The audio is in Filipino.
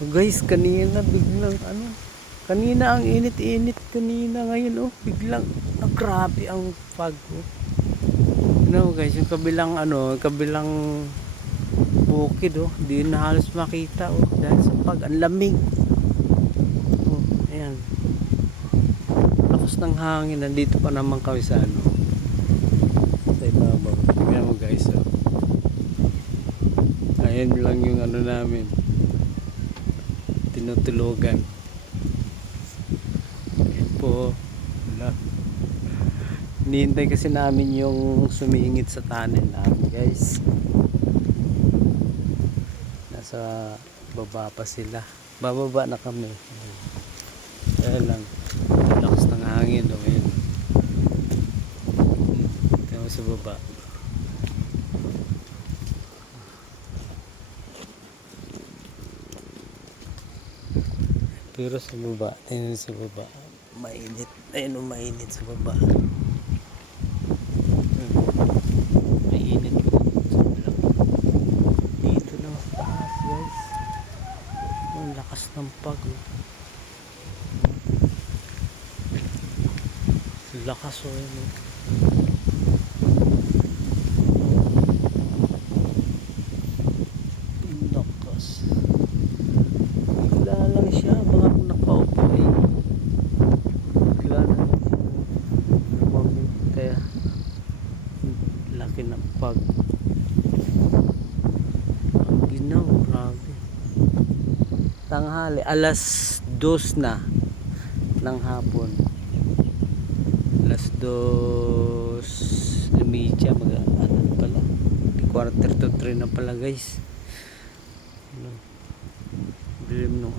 So guys, kanina biglang kanina ang init-init kanina, ngayon biglang grabe ang fog guys, yung kabilang bukid di na halos makita dahil sa fog, ang lamig. Ayan. Lakas ng hangin, nandito pa naman kami sa sa ibabaw. Tingnan mo guys, ayan lang yung namin, tinutulugan. Ayan po, wala. Hinihintay kasi namin yung sumingit sa tunnel namin guys. Nasa baba pa sila, bababa na kami. Ayan lang, lakas ng hangin ayan. Tingnan mo sa baba. Pero sa baba, tingnan sa baba, mainit. Ayun mainit sa baba. Mainit po. Dito lang sa taas guys, ang lakas ng fog. Lakas lakas. Bigla lang siya, mga nakaupo bigla na lumamig, kaya laki ng fog. Ang ginaw, grabe. Tanghali, alas 2 na ng hapon, alas 2:30 pala, 2:45 na pala guys. Dilim nung